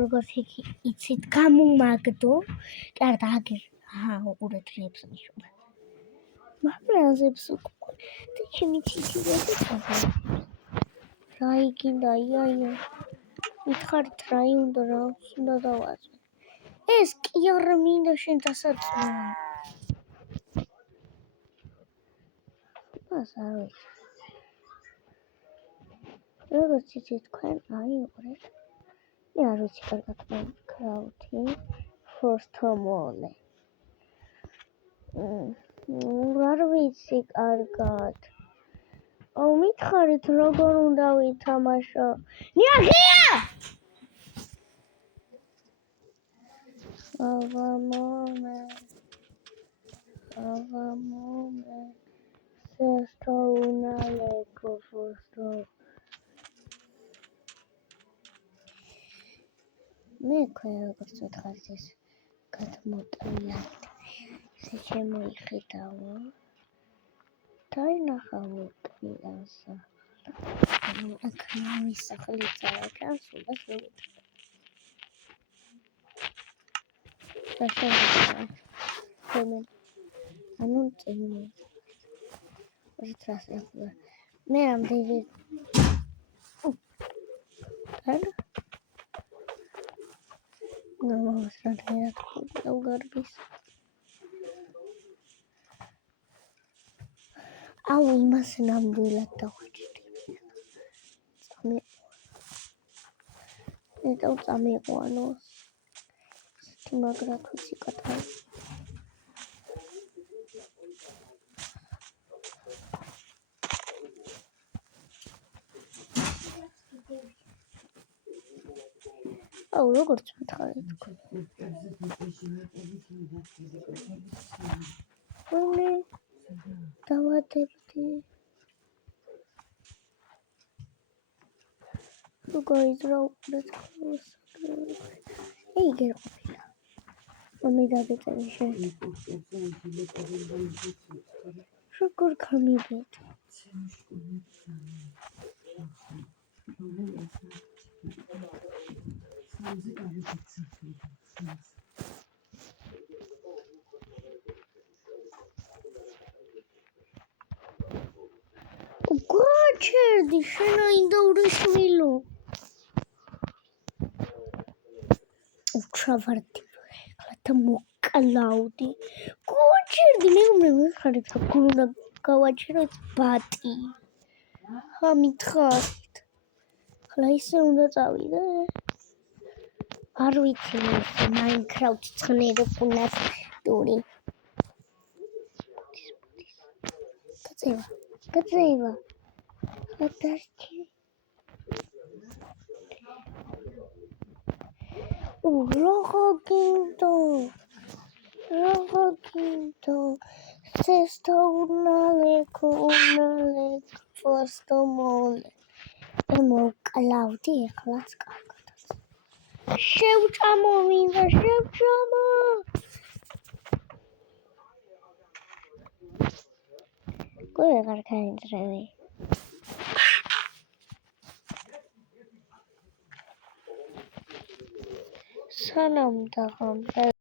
როგორც იცით გამომაგდო კი არა აგერ უყურეთ ნიშნობა მაფრაზებს უკვე და ჩემი ციციბები რა იგინდა მითხარით რა უნდა რა უნდა დავაწყო ეს კი არა მინდა შენ დასაწყო ასარო როგორც იცით თქვენ აიყვეთ მე არ ვიცი კარგად კრაუთი ფორსტომოლე არ ვიცი კარგად აუ მითხარით როგორ უნდა ვითამაშო ნიახია ава მომე სესტოუნალეკო ფორსტო მე როგორც ვთქვათ ეს გადმოტრიალეთ ესე შემოიხედავო დაინახა მოტრიალსა აქ მის სახელი წავაკავს უბას ანუ წინი რითრას მე ამდენი არა ნამოსრადია უგარბის აუ იმას ნამდვილად დავაჭდი წამიყვანო მაგრად ვიცი კათან აუ როგორც მითხარით ვინმე დავადებდი როგორ უყურეთ ეგერ ყოფილა მომი დაგეწერე შენ როგორ გამიბეთ გაჩერდი შენაინდა ურიშვილო უჩავარდი ხათა მოკლაუდი გაჩერდი მე ხარით როგორ უნდა გავაჩეროთ ბატი ხა მითხარით ხლა ისე უნდა წავიდე არ ვიცი მაინკრაფტ ცხნერებუნას დური გაწევა ხადარჩი Rojo quinto, sexto unaleko, fostomole. Emo Claudi ეხლაც კარგად. შევჭამო მინდა, შევჭამო. გოე არ გაინძრევი. სანამ დაღამდა